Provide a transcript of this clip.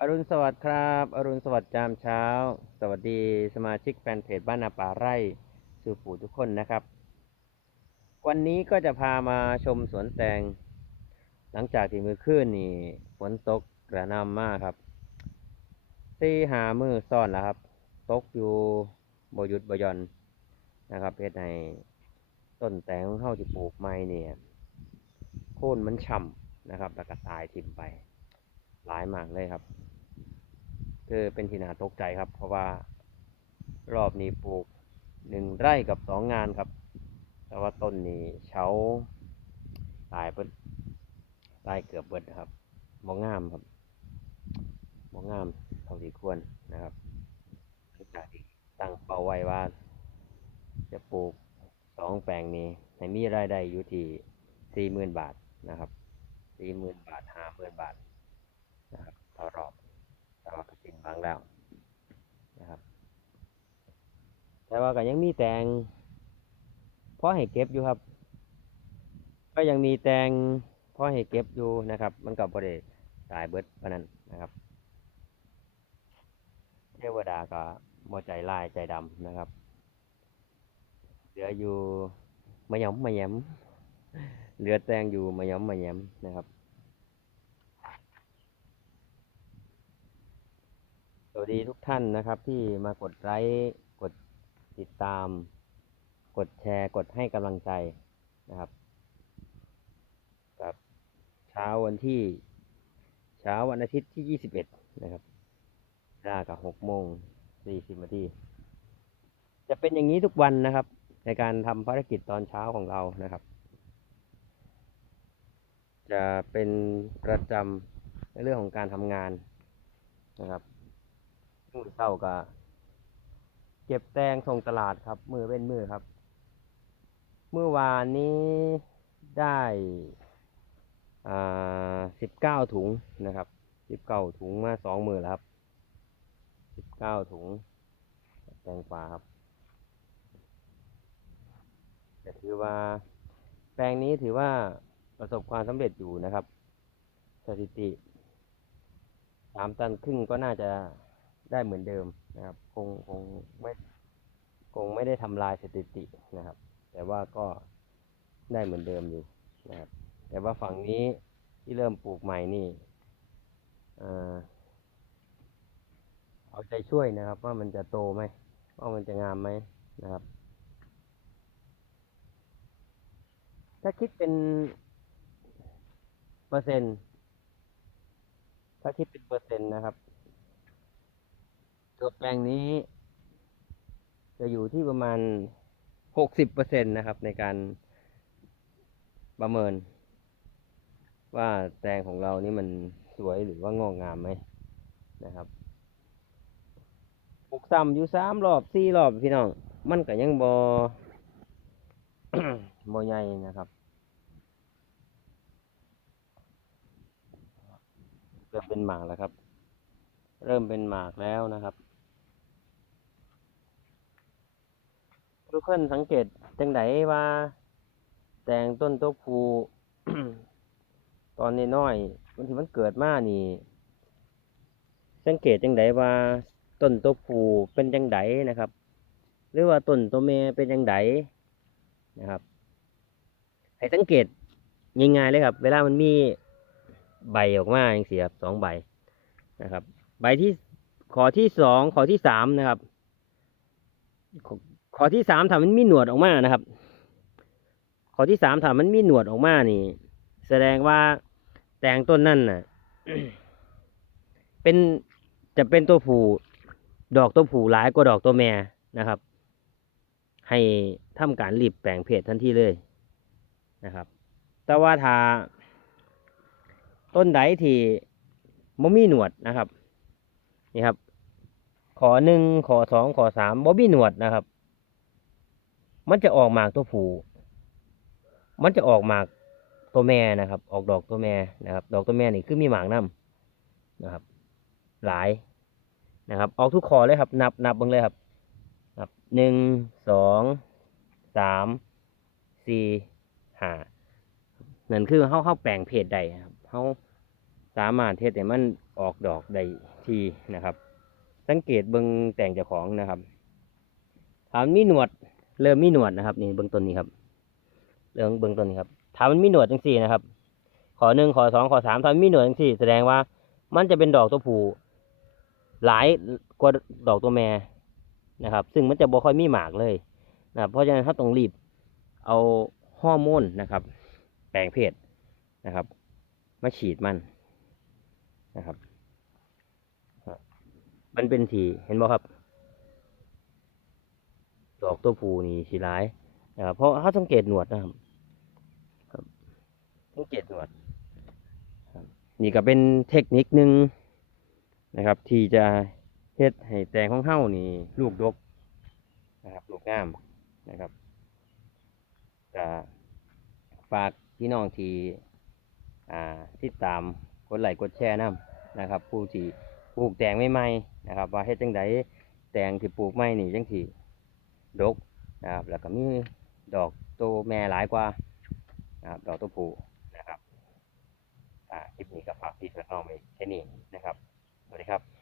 อรุณสวัสดิ์ครับ อรุณสวัสดิ์จามเช้า สวัสดีสมาชิกแฟนเพจบ้านนาป่าไร่สู่ปู่ทุกคนนะครับ วันนี้ก็จะพามาชมสวนแตง หลังจากที่มือขึ้นนี่ฝนตกกระหนำมากครับตีหามือซ่อนแล้วครับ ตกอยู่บหยุดบยอนนะครับเพชรในต้นแตงของเข้าที่ปลูกไม้เนี่ยโค่นมันฉ่ำนะครับแล้วก็ตายทิ่มไปหลายมากเลยครับ คือเป็นที่น่าตกใจครับ เพราะว่ารอบนี้ปลูกหนึ่งไร่กับสองงานครับ แต่ว่าต้นนี้เฉาตายเบิดตายเกือบเบิดครับมองงามครับมองงามเท่าที่ควรนะครับหลังจากที่ตั้งเป้าไว้ว่า จะปลูกสองแปลงนี้ให้มีรายได้อยู่ที่สี่หมื่นบาทนะครับสี่หมื่นบาทห้าหมื่นบาทนะครับต่อรอบางแล้วนะครับ แต่ว่าก็ยังมีแตงพอให้เก็บอยู่ครับ ก็ยังมีแตงพอให้เก็บอยู่นะครับ มันกับบริตายเบิดปนนั้นนะครับ เทวดาก็มอใจลายใจดำนะครับเหลืออยู่มะยำมะยำเหลือแตงอยู่มะยำมะยำนะครับ วัสดีทุกท่านนะครับที่มากดไลค์กดติดตาม กดแชร์กดให้กำลังใจนะครับกับเช้าวันที่เช้าวันอาทิตย์ที่ 21 นะครับเวลากับ6โมง40นาทีจะเป็นอย่างนี้ทุกวันนะครับ ในการทำภารกิจตอนเช้าของเรานะครับ จะเป็นประจำในเรื่องของการทำงานนะครับ มือเศร้าก็เก็บแตงส่งตลาดครับ มือเป็นมือครับ เมื่อวานนี้ได้อ่าสิบเก้าถุงนะครับสิบเก้าถุงมาสองมือแล้วครับสิบเก้าถุง แตงกวาครับแต่ถือว่าแปลงนี้ถือว่าประสบความสำเร็จอยู่นะครับ สถิติสามตันครึ่งก็น่าจะ ได้เหมือนเดิมนะครับ คงคงไม่คงไม่ได้ทำลายสถิตินะครับ แต่ว่าก็ได้เหมือนเดิมอยู่นะครับ แต่ว่าฝั่งนี้ที่เริ่มปลูกใหม่นี่เอ่อเอาใจช่วยนะครับ ว่ามันจะโตไหมว่ามันจะงามไหมนะครับ ถ้าคิดเป็นเปอร์เซ็นต์ถ้าคิดเป็นเปอร์เซ็นต์นะครับ ตัวแปลงนี้ จะอยู่ที่ประมาณหกสิบเปอร์เซ็นต์นะครับในการประเมิน ว่าแตงของเรานี่มันสวยหรือว่างอกงามไหมนะครับปลูกซ้ำอยู่สามรอบสี่รอบพี่น้อง มันก็ยังบอบอใหญ่นะครับเริ่มเป็นหมากแล้วครับ เริ่มเป็นหมากแล้วนะครับ ทุกคนสังเกตจังไดว่า แตงต้นโตผูตอนน้อยๆมันที่มันเกิดมานี่ สังเกตจังไดว่า ต้นโตผูเป็นจังไดนะครับ หรือว่าต้นโตแม่เป็นจังไดนะครับ ให้สังเกตง่ายๆเลยครับ เวลามันมีใบออกมาอย่างเสียครับสองใบนะครับ ใบที่ขอที่สองขอที่สามนะครับ ขอขอที่สามถ้ามันมีหนวดออกมานะครับขอที่สามถ้ามันมีหนวดออกมานี่ แสดงว่าแตงต้นนั่นน่ะ เป็นจะเป็นตัวผู้ดอกตัวผู้หลายกว่าดอกตัวแม่นะครับ ให้ทำการรีบแปลงเพศทันทีเลยนะครับ แต่ว่าถ้าต้นใดที่บ่มีหนวดนะครับ นี่ครับ ขอหนึ่งขอสองขอสามบ่มีหนวดนะครับ มันจะออกหมากตัวผู้มันจะออกหมากตัวแม่นะครับ ออกดอกตัวแม่นะครับ ดอกตัวแม่นี่คือมีหมากน้ำนะครับ หลายนะครับ ออกทุกคอเลยครับ นับนับเบิ่งเลยครับนับหนึ่งสองสามสี่ห้านั่นคือเข้าเข้าแปลงเพศใดครับเข้าสามารถเฮ็ดให้มันออกดอกได้ทีนะครับ สังเกตเบิ่งแต่งเจ้าของนะครับถามมีหนวด เริ่มมีหนวดนะครับ นี่เบิ่งต้นนี้ครับเริ่มเบิ่งต้นนี้ครับถ้ามันมีหนวดจังสี่นะครับ ขอหนึ่งขอสองขอสามถ้ามันมีหนวดจังสี่ แสดงว่ามันจะเป็นดอกตัวผู้หลายกว่าดอกตัวแม่นะครับ ซึ่งมันจะบ่ค่อยมีหมากเลยนะเพราะฉะนั้นเขาต้องรีบเอาฮอร์โมนนะครับ แปลงเพศนะครับ มาฉีดมันนะครับ มันเป็นสีเห็นบ่ครับ ตัวผู้นี่สีร้ายนะครับเพราะเขาสังเกตหนวดนะครับครับสังเกตหนวดครับนี่ก็เป็นเทคนิคหนึ่งนะครับ ที่จะเฮ็ดให้แตงของเฮ้านี่ลูกดกนะครับลูกงามนะครับก็ฝากพี่น้องที่อ่าติดตามกดไลค์กดแชร์นํนะครับ ผู้ที่ปลูกแตงใหม่ๆนะครับ ว่าเฮ็ดจังไดแตงที่ปลูกใหม่นี่จังสิ ดกนะครับแล้วก็มีดอกตัวแม่หลายกว่านะครับดอกตัวผู้นะครับอ่าคลิปนี้ก็ฝากพี่ฝากน้องไว้แค่นี้นะครับสวัสดีครับ